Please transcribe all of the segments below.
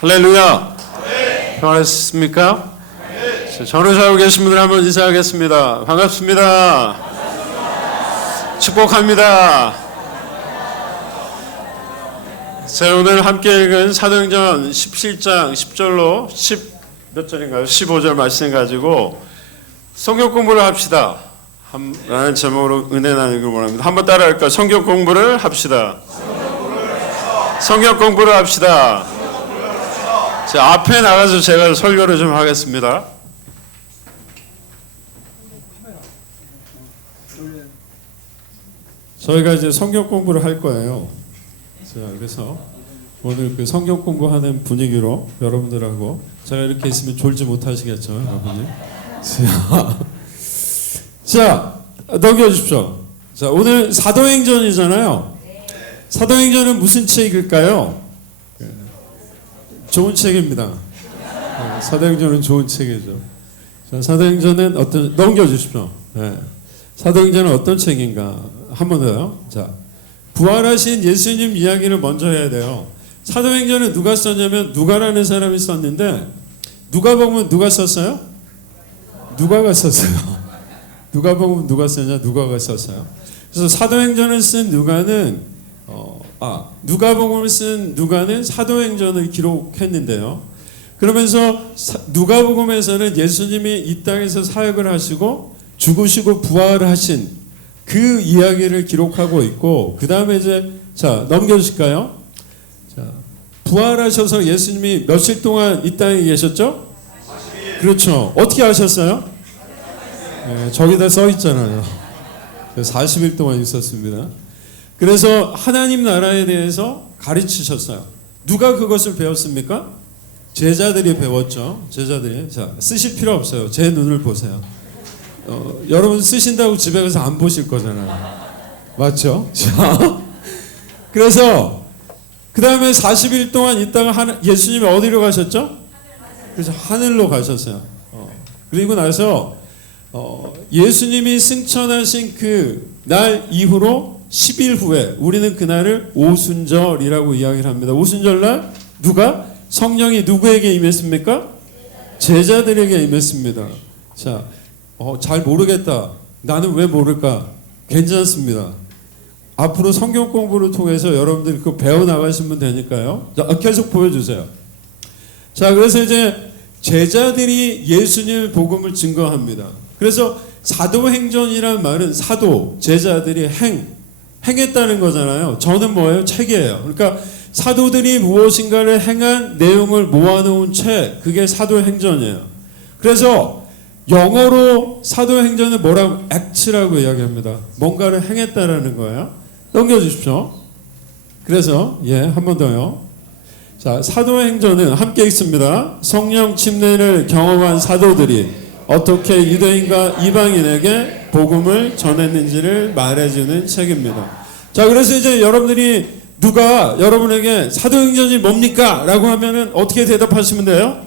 할렐루야. 평안하셨습니까? 전우사하고 계신 분들 한번 인사하겠습니다. 반갑습니다. 축복합니다. 자, 오늘 함께 읽은 사도행전 17장 10절로 10몇 절인가요? 15절 말씀 가지고 성경 공부를 합시다 라는 제목으로 은혜 나누기 원합니다. 한번 따라할까요? 성경 공부를 합시다. 성경 공부를 합시다. 자, 앞에 나가서 제가 설교를 좀 하겠습니다. 저희가 이제 성경 공부를 할 거예요. 자, 그래서 오늘 그 성경 공부하는 분위기로 여러분들하고 제가 이렇게 있으면 졸지 못하시겠죠, 여러분이. 자, 넘겨주십시오. 자, 오늘 사도행전이잖아요. 사도행전은 무슨 책일까요? 좋은 책입니다. 사도행전은 좋은 책이죠. 자, 사도행전은 어떤, 넘겨주십시오. 네. 사도행전은 어떤 책인가? 한 번 더요. 자, 부활하신 예수님 이야기를 먼저 해야 돼요. 사도행전은 누가 썼냐면 누가라는 사람이 썼는데 누가복음은 누가 썼어요? 누가가 썼어요. 누가복음은 누가 썼냐? 누가가 썼어요. 그래서 사도행전을 쓴 누가는 누가복음을 쓴 누가는 사도행전을 기록했는데요. 그러면서 누가복음에서는 예수님이 이 땅에서 사역을 하시고 죽으시고 부활하신 그 이야기를 기록하고 있고, 그 다음에 이제 자, 넘겨주실까요? 자, 부활하셔서 예수님이 며칠 동안 이 땅에 계셨죠? 40일. 그렇죠. 어떻게 하셨어요? 네, 저기다 써 있잖아요. 40일 동안 있었습니다. 그래서 하나님 나라에 대해서 가르치셨어요. 누가 그것을 배웠습니까? 제자들이 배웠죠. 제자들이. 자, 쓰실 필요 없어요. 제 눈을 보세요. 여러분 쓰신다고 집에 가서 안 보실 거잖아요. 맞죠? 자, 그래서 그 다음에 40일 동안 있다가 예수님이 어디로 가셨죠? 그래서 하늘로 가셨어요. 그리고 나서 예수님이 승천하신 그 날 이후로 10일 후에 우리는 그날을 오순절이라고 이야기를 합니다. 오순절날 누가? 성령이 누구에게 임했습니까? 제자들에게 임했습니다. 자, 잘 모르겠다. 나는 왜 모를까? 괜찮습니다. 앞으로 성경 공부를 통해서 여러분들이 그거 배워나가시면 되니까요. 자, 계속 보여주세요. 자, 그래서 이제 제자들이 예수님의 복음을 증거합니다. 그래서 사도행전이라는 말은 사도, 제자들이 행했다는 거잖아요. 저는 뭐예요? 책이에요. 그러니까 사도들이 무엇인가를 행한 내용을 모아놓은 책, 그게 사도행전이에요. 그래서 영어로 사도행전은 뭐라고? act라고 이야기합니다. 뭔가를 행했다라는 거예요. 넘겨주십시오. 그래서 한 번 더요. 자, 사도행전은 함께 읽습니다. 성령 침례를 경험한 사도들이 어떻게 유대인과 이방인에게 복음을 전했는지를 말해주는 책입니다. 자, 그래서 이제 여러분들이 누가 여러분에게 사도행전이 뭡니까? 라고 하면은 어떻게 대답하시면 돼요?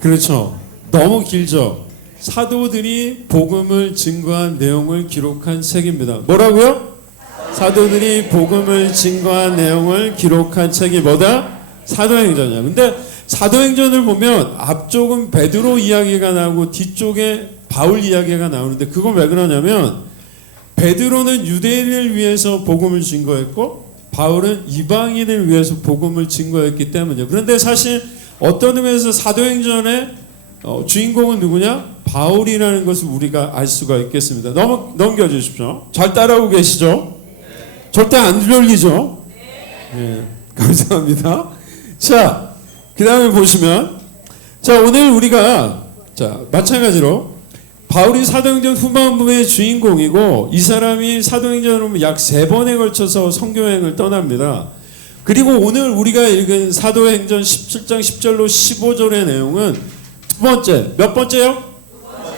그렇죠. 너무 길죠. 사도들이 복음을 증거한 내용을 기록한 책입니다. 뭐라고요? 사도들이 복음을 증거한 내용을 기록한 책이 뭐다? 사도행전이야. 근데 사도행전을 보면 앞쪽은 베드로 이야기가 나오고 뒤쪽에 바울 이야기가 나오는데 그건 왜 그러냐면 베드로는 유대인을 위해서 복음을 증거했고 바울은 이방인을 위해서 복음을 증거했기 때문이에요. 그런데 사실 어떤 의미에서 사도행전의 주인공은 누구냐? 바울이라는 것을 우리가 알 수가 있겠습니다. 넘겨주십시오. 잘 따라오고 계시죠? 절대 안 돌리죠? 네, 감사합니다. 자, 그 다음에 보시면, 자, 오늘 우리가, 자, 마찬가지로, 바울이 사도행전 후반부의 주인공이고, 이 사람이 사도행전으로 약 3번에 걸쳐서 선교여행을 떠납니다. 그리고 오늘 우리가 읽은 사도행전 17장 10절로 15절의 내용은 두 번째, 몇 번째요?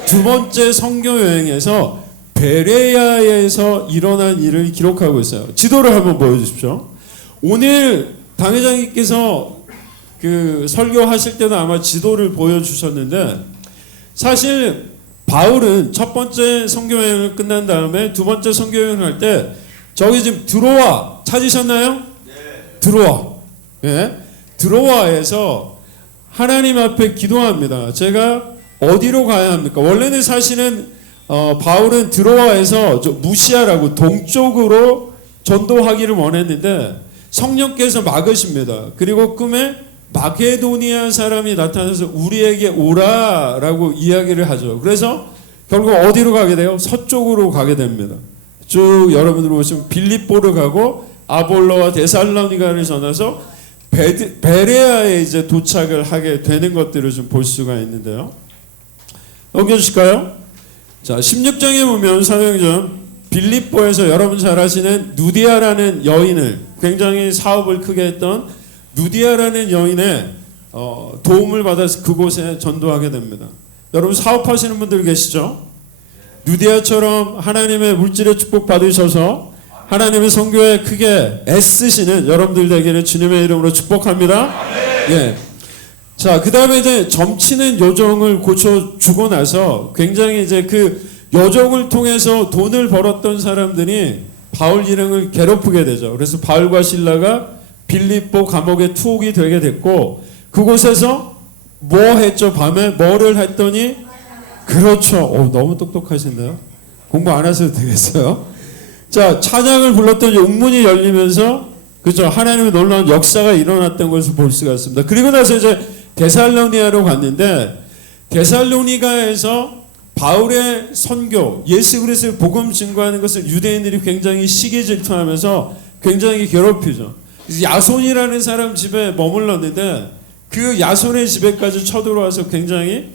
두 번째 선교여행에서 베레야에서 일어난 일을 기록하고 있어요. 지도를 한번 보여주십시오. 오늘 당회장님께서 그 설교하실 때도 아마 지도를 보여주셨는데 사실 바울은 첫 번째 선교여행을 끝난 다음에 두 번째 선교여행을 할 때 저기 지금 드로아 찾으셨나요? 네. 드로아. 예? 드로아에서 하나님 앞에 기도합니다. 제가 어디로 가야 합니까? 원래는 사실은 바울은 드로아에서 무시아라고 동쪽으로 전도하기를 원했는데 성령께서 막으십니다. 그리고 꿈에 마게도니아 사람이 나타나서 우리에게 오라라고 이야기를 하죠. 그래서 결국 어디로 가게 돼요? 서쪽으로 가게 됩니다. 쭉 여러분들 보시면 빌립보를 가고 아볼로와 데살로니가를 전해서 베레아에 이제 도착을 하게 되는 것들을 좀 볼 수가 있는데요. 넘겨주실까요? 자, 16장에 보면 사도행전 빌립보에서 여러분 잘 아시는 누디아라는 여인을 굉장히 사업을 크게 했던 누디아라는 여인의 도움을 받아서 그곳에 전도하게 됩니다. 여러분 사업하시는 분들 계시죠? 누디아처럼 하나님의 물질의 축복 받으셔서 하나님의 선교에 크게 애쓰시는 여러분들 되기를 주님의 이름으로 축복합니다. 예. 자, 그 다음에 이제 점치는 요정을 고쳐주고 나서 굉장히 이제 그 요정을 통해서 돈을 벌었던 사람들이 바울 일행을 괴롭히게 되죠. 그래서 바울과 실라가 빌립보 감옥에 투옥이 되게 됐고 그곳에서 뭐 했죠? 밤에 뭐를 했더니 그렇죠. 너무 똑똑하신데요. 공부 안 하셔도 되겠어요. 자, 찬양을 불렀더니 옥문이 열리면서 그죠? 하나님의 놀라운 역사가 일어났던 것을 볼 수가 있습니다. 그리고 나서 이제 데살로니아로 갔는데 데살로니가에서 바울의 선교, 예수 그리스도의 복음 증거하는 것을 유대인들이 굉장히 시기 질투하면서 굉장히 괴롭히죠. 야손이라는 사람 집에 머물렀는데 그 야손의 집에까지 쳐들어와서 굉장히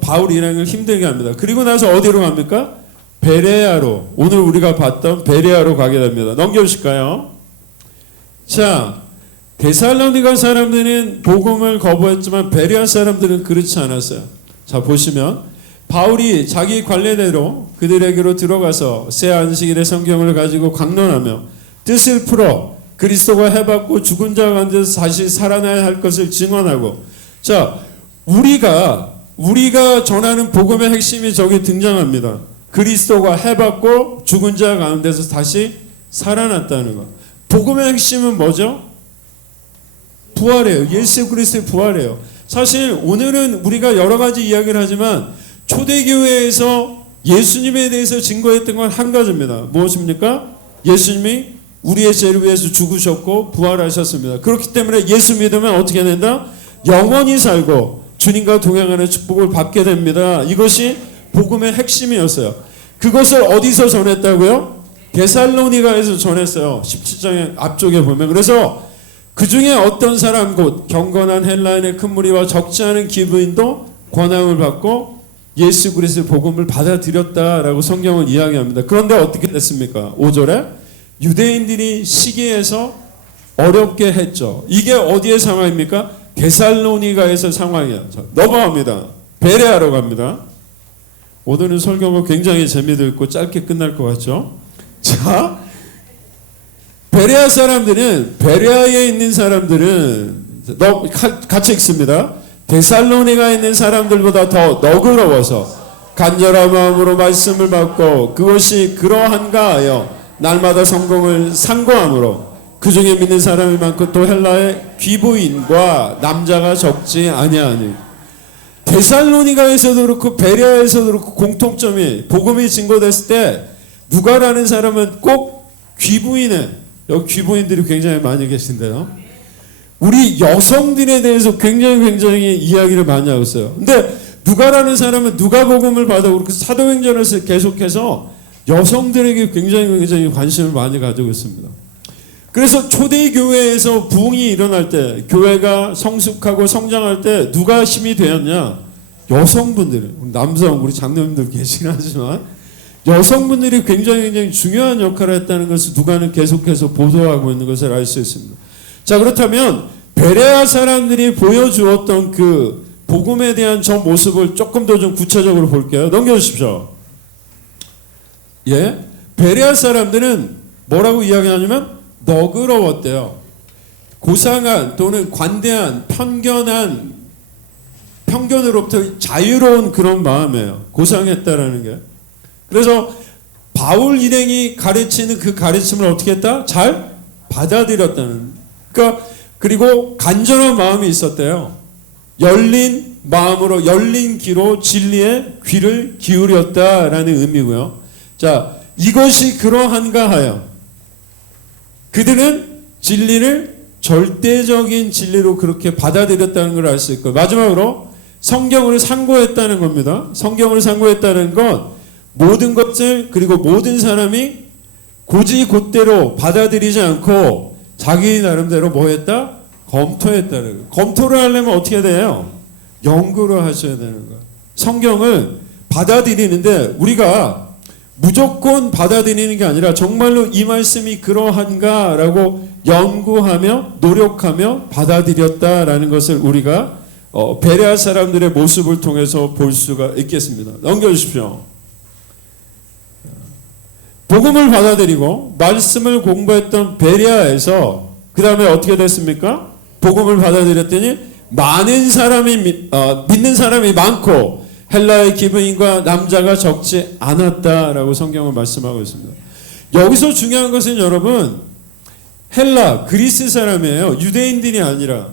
바울 일행을 힘들게 합니다. 그리고 나서 어디로 갑니까? 베레아로, 오늘 우리가 봤던 베레아로 가게 됩니다. 넘겨주실까요? 자, 데살로니가 사람들은 복음을 거부했지만 베레아 사람들은 그렇지 않았어요. 자, 보시면 바울이 자기 관례대로 그들에게로 들어가서 새 안식일의 성경을 가지고 강론하며 뜻을 풀어 그리스도가 해받고 죽은 자 가운데서 다시 살아나야 할 것을 증언하고, 자, 우리가 전하는 복음의 핵심이 저기 등장합니다. 그리스도가 해받고 죽은 자 가운데서 다시 살아났다는 것. 복음의 핵심은 뭐죠? 부활이에요. 예수 그리스도의 부활이에요. 사실 오늘은 우리가 여러 가지 이야기를 하지만 초대교회에서 예수님에 대해서 증거했던 건 한 가지입니다. 무엇입니까? 예수님이 우리의 죄를 위해서 죽으셨고 부활하셨습니다. 그렇기 때문에 예수 믿으면 어떻게 된다? 영원히 살고 주님과 동행하는 축복을 받게 됩니다. 이것이 복음의 핵심이었어요. 그것을 어디서 전했다고요? 데살로니가에서 전했어요. 17장의 앞쪽에 보면. 그래서 그 중에 어떤 사람 곧 경건한 헬라인의 큰 무리와 적지 않은 기브인도 권함을 받고 예수 그리스도의 복음을 받아들였다라고 성경은 이야기합니다. 그런데 어떻게 됐습니까? 5절에 유대인들이 시기해서 어렵게 했죠. 이게 어디의 상황입니까? 데살로니가에서 상황이에요. 자, 넘어갑니다. 베레아로 갑니다. 오늘은 설교가 굉장히 재미도 있고 짧게 끝날 것 같죠? 자, 베레아 사람들은, 베레아에 있는 사람들은 같이 읽습니다. 데살로니가에 있는 사람들보다 더 너그러워서 간절한 마음으로 말씀을 받고 그것이 그러한가 하여 날마다 성공을 상고함으로 그 중에 믿는 사람이 많고 또 헬라의 귀부인과 남자가 적지 아니하니. 데살로니가에서도 그렇고 베레아에서도 그렇고 공통점이 복음이 증거됐을 때 누가라는 사람은 꼭 귀부인에, 여기 귀부인들이 굉장히 많이 계신데요. 우리 여성들에 대해서 굉장히 이야기를 많이 하고 있어요. 근데 누가라는 사람은 누가복음을 받아고 그렇게 사도행전에서 계속해서 여성들에게 굉장히 관심을 많이 가지고 있습니다. 그래서 초대교회에서 부흥이 일어날 때, 교회가 성숙하고 성장할 때 누가 힘이 되었냐? 여성분들, 남성 우리 장로님들 계시긴 하지만 여성분들이 굉장히 중요한 역할을 했다는 것을 누가는 계속해서 보도하고 있는 것을 알 수 있습니다. 자, 그렇다면 베레아 사람들이 보여주었던 그 복음에 대한 저 모습을 조금 더 좀 구체적으로 볼게요. 넘겨주십시오. 예, 베레아 사람들은 뭐라고 이야기하냐면 너그러웠대요. 고상한 또는 관대한 편견으로부터 자유로운 그런 마음이에요. 고상했다라는 게. 그래서 바울 일행이 가르치는 그 가르침을 어떻게 했다? 잘 받아들였다는. 그러니까 그리고 간절한 마음이 있었대요. 열린 마음으로 열린 귀로 진리에 귀를 기울였다라는 의미고요. 자, 이것이 그러한가 하여 그들은 진리를 절대적인 진리로 그렇게 받아들였다는 걸 알 수 있고, 마지막으로 성경을 상고했다는 겁니다. 성경을 상고했다는 건 모든 것들 그리고 모든 사람이 고지곧대로 받아들이지 않고 자기 나름대로 뭐 했다? 검토했다는 거예요. 검토를 하려면 어떻게 돼요? 연구를 하셔야 되는 거예요. 성경을 받아들이는데 우리가 무조건 받아들이는 게 아니라 정말로 이 말씀이 그러한가라고 연구하며 노력하며 받아들였다라는 것을 우리가 베레아 사람들의 모습을 통해서 볼 수가 있겠습니다. 넘겨주십시오. 복음을 받아들이고 말씀을 공부했던 베레아에서 그 다음에 어떻게 됐습니까? 복음을 받아들였더니 많은 사람이 믿는 사람이 많고 헬라의 기브인과 남자가 적지 않았다라고 성경은 말씀하고 있습니다. 여기서 중요한 것은 여러분 헬라 그리스 사람이에요. 유대인들이 아니라.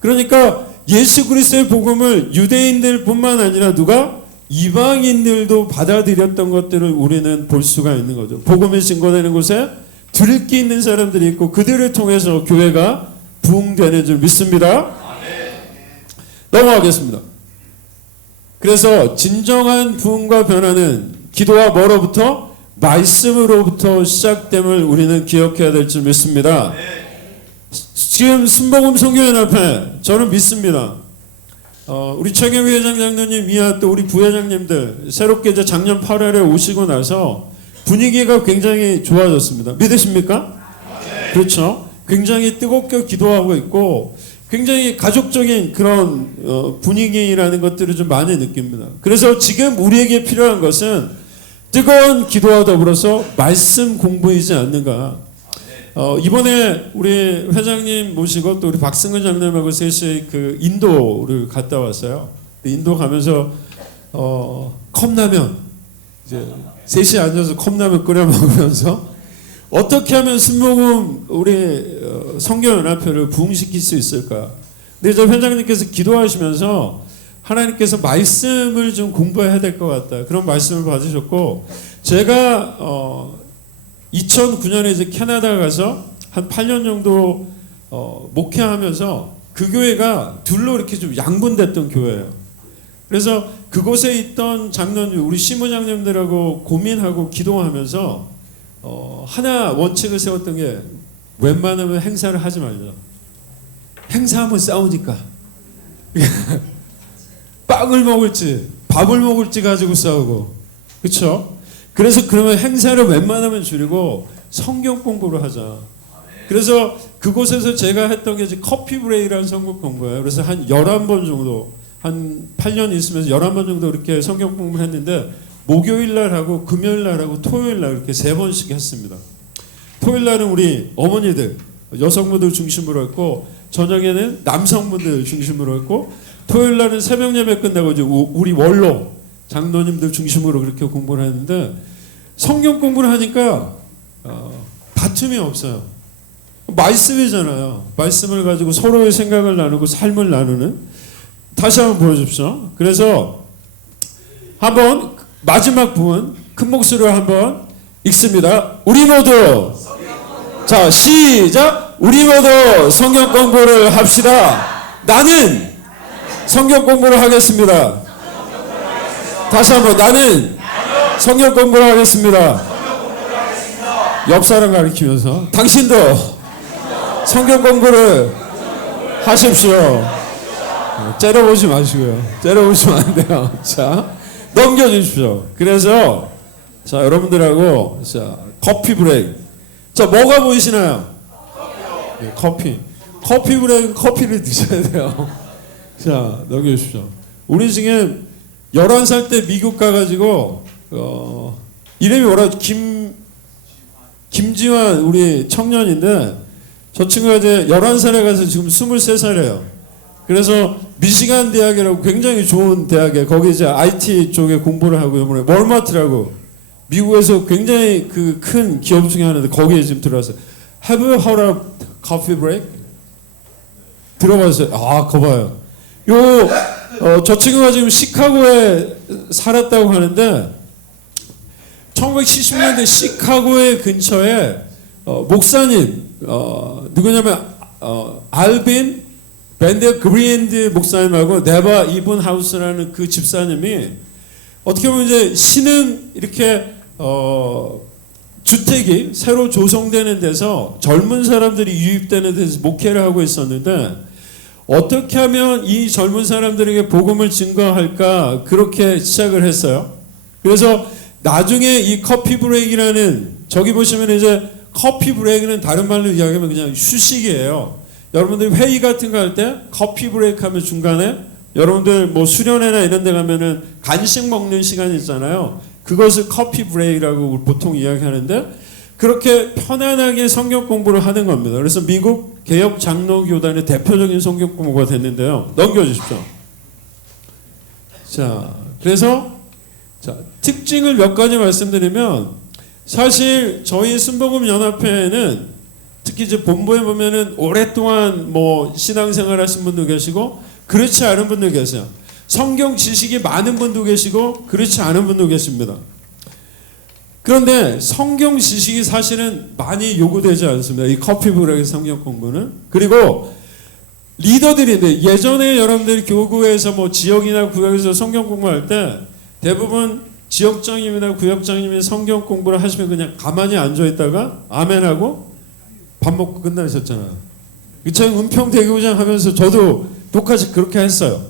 그러니까 예수 그리스도의 복음을 유대인들뿐만 아니라 누가 이방인들도 받아들였던 것들을 우리는 볼 수가 있는 거죠. 복음이 증거되는 곳에 들기 있는 사람들이 있고 그들을 통해서 교회가 부흥되는 줄 믿습니다. 넘어가겠습니다. 그래서 진정한 부흥과 변화는 기도와 뭐로부터? 말씀으로부터 시작됨을 우리는 기억해야 될 줄 믿습니다. 지금 순복음 선교연합회 저는 믿습니다. 우리 최경희 회장 장로님 이하 또 우리 부회장님들 새롭게 이제 작년 8월에 오시고 나서 분위기가 굉장히 좋아졌습니다. 믿으십니까? 그렇죠. 굉장히 뜨겁게 기도하고 있고 굉장히 가족적인 그런 분위기라는 것들을 좀 많이 느낍니다. 그래서 지금 우리에게 필요한 것은 뜨거운 기도와 더불어서 말씀 공부이지 않는가. 이번에 우리 회장님 모시고 또 우리 박승근 장로님하고 셋이 그 인도를 갔다 왔어요. 인도 가면서 컵라면 이제 셋이 앉아서 컵라면 끓여 먹으면서 어떻게 하면 순복음 우리 선교연합회를 부흥시킬 수 있을까? 근데 저 회장님께서 기도하시면서 하나님께서 말씀을 좀 공부해야 될 것 같다. 그런 말씀을 받으셨고 제가 2009년에 이제 캐나다 가서 한 8년 정도 목회하면서 그 교회가 둘로 이렇게 좀 양분됐던 교회예요. 그래서 그곳에 있던 장로님, 우리 시무장님들하고 고민하고 기도하면서 하나 원칙을 세웠던 게 웬만하면 행사를 하지 말자. 행사하면 싸우니까. 빵을 먹을지 밥을 먹을지 가지고 싸우고. 그렇죠? 그래서 그러면 행사를 웬만하면 줄이고 성경 공부를 하자. 그래서 그곳에서 제가 했던 게 이제 커피 브레이크라는 성경 공부예요. 그래서 한 11번 정도 한 8년 있으면서 11번 정도 이렇게 성경 공부를 했는데 목요일 날 하고 금요일 날 하고 토요일 날 이렇게 3번씩 했습니다. 토요일 날은 우리 어머니들, 여성분들 중심으로 했고 저녁에는 남성분들 중심으로 했고 토요일 날은 새벽 예배 끝나고 이제 우리 원로 장로님들 중심으로 그렇게 공부를 했는데 성경 공부를 하니까 다툼이 없어요. 말씀이잖아요. 말씀을 가지고 서로의 생각을 나누고 삶을 나누는. 다시 한번 보여주십시오. 그래서 한번 마지막 부분 큰 목소리로 한번 읽습니다. 우리 모두 자 시작. 우리 모두 성경 공부를 합시다. 나는 성경 공부를 하겠습니다. 다시 한번 나는 성경 공부를 하겠습니다. 옆 사람 가리키면서 당신도 성경 공부를 하십시오. 째려보지 마시고요. 째려보시면 안 돼요. 자 넘겨주십시오. 그래서 자 여러분들하고 자 커피 브레이크. 자 뭐가 보이시나요? 네, 커피 브레이크. 커피를 드셔야 돼요. 자 넘겨주십시오. 우리 지금 11살 때 미국 가가지고 이름이 뭐라 김지환 우리 청년인데 저 친구가 이제 11살에 가서 지금 23살이에요. 그래서 미시간 대학이라고 굉장히 좋은 대학에 거기 이제 IT 쪽에 공부를 하고 이번에 월마트라고 미국에서 굉장히 그 큰 기업 중에 하나인데 거기에 지금 들어왔어요. Have you heard of coffee break? 들어봤어요. 아, 거봐요. 저 친구가 지금 시카고에 살았다고 하는데 1970년대 시카고의 근처에 목사님 누구냐면 알빈 밴드 그린드 목사님하고 네바 이븐 하우스라는 그 집사님이 어떻게 보면 이제 신흥 이렇게 주택이 새로 조성되는 데서 젊은 사람들이 유입되는 데서 목회를 하고 있었는데 어떻게 하면 이 젊은 사람들에게 복음을 증거할까 그렇게 시작을 했어요. 그래서 나중에 이 커피 브레이크라는 저기 보시면 이제 커피 브레이크는 다른 말로 이야기하면 그냥 휴식이에요. 여러분들 회의 같은 거 할 때 커피 브레이크 하면 중간에 여러분들 뭐 수련회나 이런 데 가면은 간식 먹는 시간 있잖아요. 그것을 커피 브레이크라고 보통 이야기하는데 그렇게 편안하게 성경 공부를 하는 겁니다. 그래서 미국 개혁 장로교단의 대표적인 성경 공부가 됐는데요. 넘겨주십시오. 자, 그래서 특징을 몇 가지 말씀드리면 사실 저희 순복음 연합회는 특히 이제 본부에 보면은 오랫동안 뭐 신앙생활 하신 분도 계시고 그렇지 않은 분도 계세요. 성경 지식이 많은 분도 계시고 그렇지 않은 분도 계십니다. 그런데 성경 지식이 사실은 많이 요구되지 않습니다. 이 커피 브레이크 성경 공부는. 그리고 리더들인데 예전에 여러분들이 교구에서 뭐 지역이나 구역에서 성경 공부할 때 대부분 지역장님이나 구역장님이 성경 공부를 하시면 그냥 가만히 앉아 있다가 아멘하고 밥 먹고 끝나셨잖아요. 저희 은평대교장 하면서 저도 똑같이 그렇게 했어요.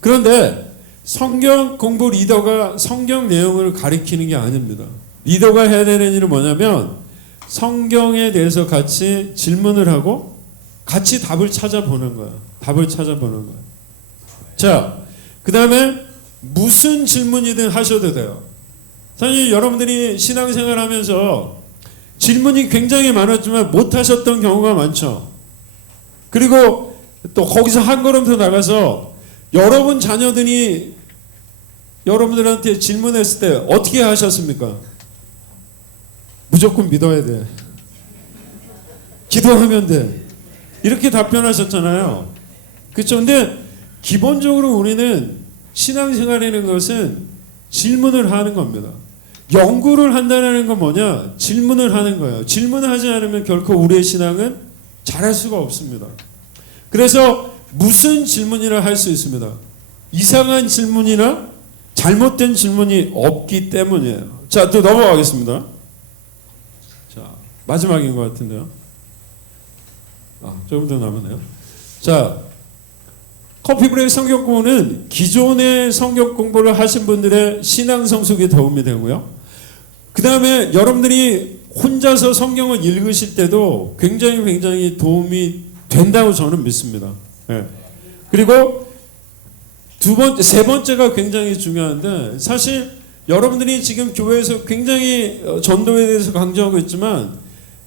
그런데 성경 공부 리더가 성경 내용을 가리키는 게 아닙니다. 리더가 해야 되는 일은 뭐냐면 성경에 대해서 같이 질문을 하고 같이 답을 찾아보는 거예요. 답을 찾아보는 거예요. 자, 그 다음에 무슨 질문이든 하셔도 돼요. 사실 여러분들이 신앙생활 하면서 질문이 굉장히 많았지만 못 하셨던 경우가 많죠. 그리고 또 거기서 한 걸음 더 나가서 여러분 자녀들이 여러분들한테 질문했을 때 어떻게 하셨습니까? 무조건 믿어야 돼. 기도하면 돼. 이렇게 답변하셨잖아요. 그렇죠? 근데 기본적으로 우리는 신앙생활이라는 것은 질문을 하는 겁니다. 연구를 한다는 건 뭐냐? 질문을 하는 거예요. 질문을 하지 않으면 결코 우리의 신앙은 잘할 수가 없습니다. 그래서 무슨 질문이나 할 수 있습니다. 이상한 질문이나 잘못된 질문이 없기 때문이에요. 자, 또 넘어가겠습니다. 자, 마지막인 것 같은데요. 조금 더 남았네요. 자, 커피 브레이크 성경 공부는 기존의 성경 공부를 하신 분들의 신앙 성숙에 도움이 되고요. 그 다음에 여러분들이 혼자서 성경을 읽으실 때도 굉장히 도움이 된다고 저는 믿습니다. 네. 그리고 세 번째가 굉장히 중요한데 사실 여러분들이 지금 교회에서 굉장히 전도에 대해서 강조하고 있지만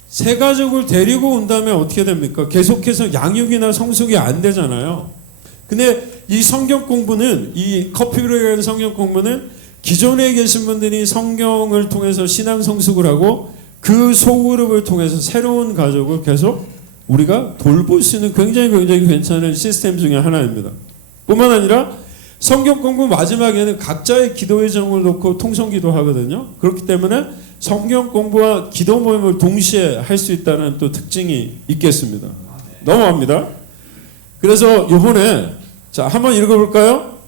새 가족을 데리고 온 다음에 어떻게 됩니까? 계속해서 양육이나 성숙이 안 되잖아요. 근데 이 성경 공부는 이 커피 브레이크 성경 공부는 기존에 계신 분들이 성경을 통해서 신앙 성숙을 하고 그 소그룹을 통해서 새로운 가족을 계속 우리가 돌볼 수 있는 굉장히 괜찮은 시스템 중에 하나입니다. 뿐만 아니라 성경 공부 마지막에는 각자의 기도의 제목을 놓고 통성기도 하거든요. 그렇기 때문에 성경 공부와 기도 모임을 동시에 할 수 있다는 또 특징이 있겠습니다. 넘어갑니다. 그래서 이번에 자 한번 읽어볼까요?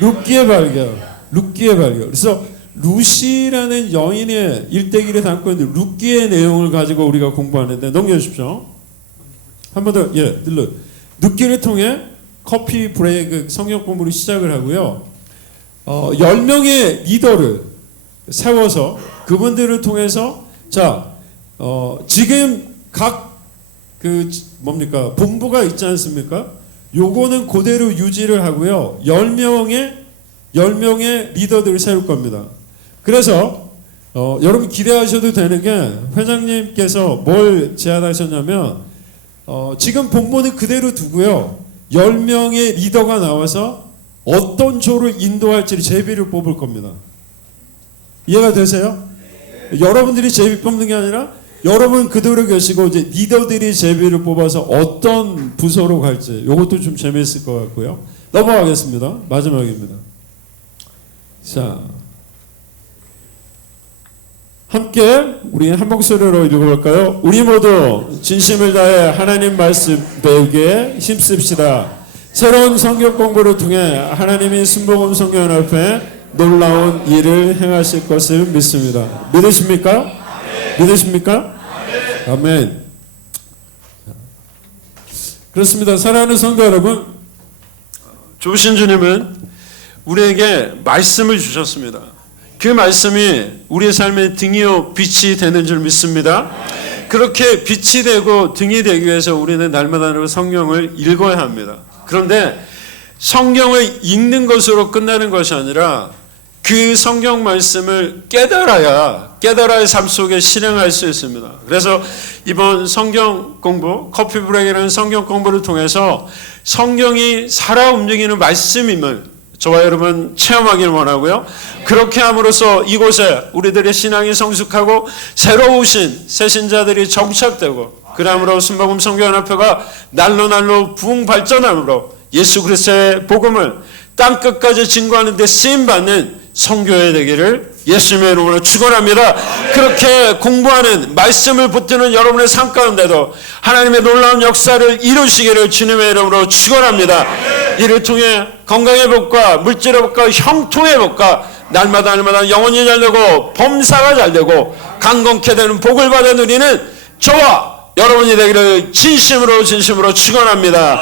룻기의 발견. 룻기의 발견. 그래서 루시라는 여인의 일대기를 담고 있는 룻기의 내용을 가지고 우리가 공부하는데 넘겨주십시오. 한 번 더 눌러. 룻기를 통해 커피 브레이크 성경 공부를 시작을 하고요. 10명의 리더를 세워서 그분들을 통해서 지금 각 본부가 있지 않습니까? 요거는 그대로 유지를 하고요. 10명의 리더들을 세울 겁니다. 그래서 여러분 기대하셔도 되는 게 회장님께서 뭘 제안하셨냐면 지금 본부는 그대로 두고요. 10명의 리더가 나와서 어떤 조를 인도할지를 제비를 뽑을 겁니다. 이해가 되세요? 여러분들이 제비 뽑는 게 아니라 여러분 그대로 계시고 이제 리더들이 제비를 뽑아서 어떤 부서로 갈지 이것도 좀 재미있을 것 같고요. 넘어가겠습니다. 마지막입니다. 자, 함께 우리 한 목소리로 읽어볼까요? 우리 모두 진심을 다해 하나님 말씀 배우기에 힘씁시다. 새로운 성경 공부를 통해 하나님이 순복음 성경연합회 놀라운 일을 행하실 것을 믿습니다. 믿으십니까? 아멘. 믿으십니까? 아멘. 아멘. 그렇습니다. 사랑하는 성도 여러분, 좋으신 주님은 우리에게 말씀을 주셨습니다. 그 말씀이 우리의 삶의 등이요 빛이 되는 줄 믿습니다. 그렇게 빛이 되고 등이 되기 위해서 우리는 날마다 성경을 읽어야 합니다. 그런데 성경을 읽는 것으로 끝나는 것이 아니라 그 성경 말씀을 깨달아야 삶 속에 실행할 수 있습니다. 그래서 이번 성경 공부, 커피 브레이크라는 성경 공부를 통해서 성경이 살아 움직이는 말씀임을 저와 여러분 체험하기를 원하고요. 그렇게 함으로써 이곳에 우리들의 신앙이 성숙하고 새로 오신 새 신자들이 정착되고 그러므로 순복음 성경연합회가 날로 부흥 발전함으로 예수 그리스도의 복음을 땅끝까지 증거하는 데 쓰임받는 성교회 되기를 예수님의 이름으로 축원합니다. 그렇게 공부하는 말씀을 붙드는 여러분의 삶 가운데도 하나님의 놀라운 역사를 이루시기를 주님의 이름으로 축원합니다. 이를 통해 건강의 복과 물질의 복과 형통의 복과 날마다 영혼이 잘되고 범사가 잘되고 강건케 되는 복을 받아 누리는 저와 여러분이 되기를 진심으로 축원합니다.